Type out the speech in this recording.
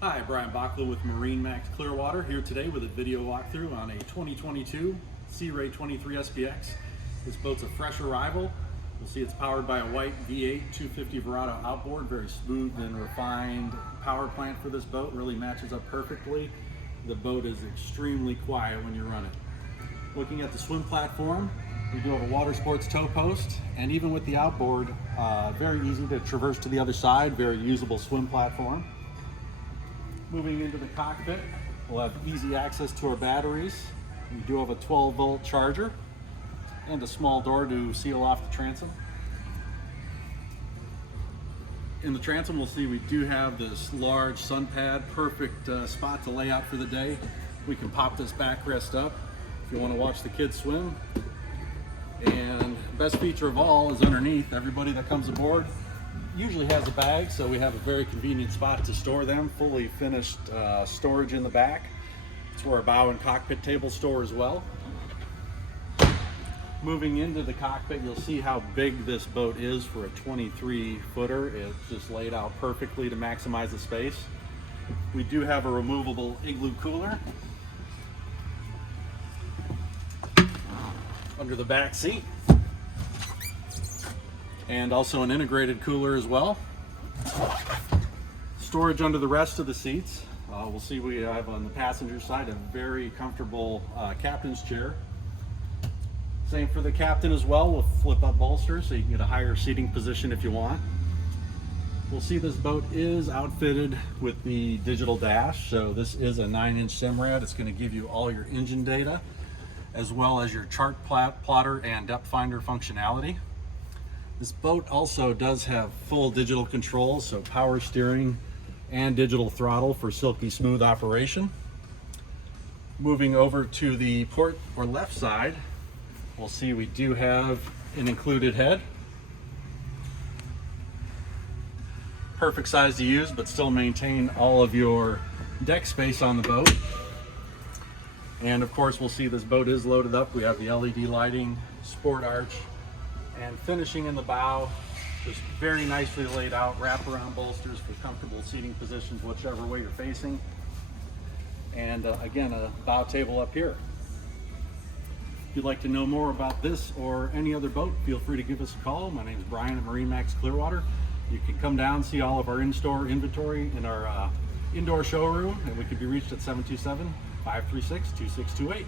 Hi, Brian Bachler with MarineMax Clearwater here today with a video walkthrough on a 2022 Sea Ray 23 SPX. This boat's a fresh arrival. You'll see it's powered by a white V8 250 Verado outboard, very smooth and refined power plant for this boat, really matches up perfectly. The boat is extremely quiet when you run it. Looking at the swim platform, we do have a water sports tow post, and even with the outboard, very easy to traverse to the other side, very usable swim platform. Moving into the cockpit, we'll have easy access to our batteries. We do have a 12-volt charger and a small door to seal off the transom. In the transom, we'll see we do have this large sun pad, perfect spot to lay out for the day. We can pop this backrest up if you want to watch the kids swim. And best feature of all is underneath, everybody that comes aboard usually has a bag, so we have a very convenient spot to store them. Fully finished storage in the back. It's where our bow and cockpit table store as well. Moving into the cockpit, you'll see how big this boat is for a 23 footer. It's just laid out perfectly to maximize the space. We do have a removable igloo cooler under the back seat, and also an integrated cooler as well. Storage under the rest of the seats. We'll see we have on the passenger side a very comfortable captain's chair. Same for the captain as well, with flip up bolsters so you can get a higher seating position if you want. We'll see this boat is outfitted with the digital dash, so this is a 9-inch Simrad. It's going to give you all your engine data as well as your chart plotter and depth finder functionality. This boat also does have full digital controls, so power steering and digital throttle for silky smooth operation. Moving over to the port or left side, we'll see we do have an included head. Perfect size to use, but still maintain all of your deck space on the boat. And of course, we'll see this boat is loaded up. We have the LED lighting, sport arch, and finishing in the bow, just very nicely laid out wraparound bolsters for comfortable seating positions, whichever way you're facing. And again, a bow table up here. If you'd like to know more about this or any other boat, feel free to give us a call. My name is Brian at MarineMax Clearwater. You can come down and see all of our in-store inventory in our indoor showroom, and we can be reached at 727-536-2628.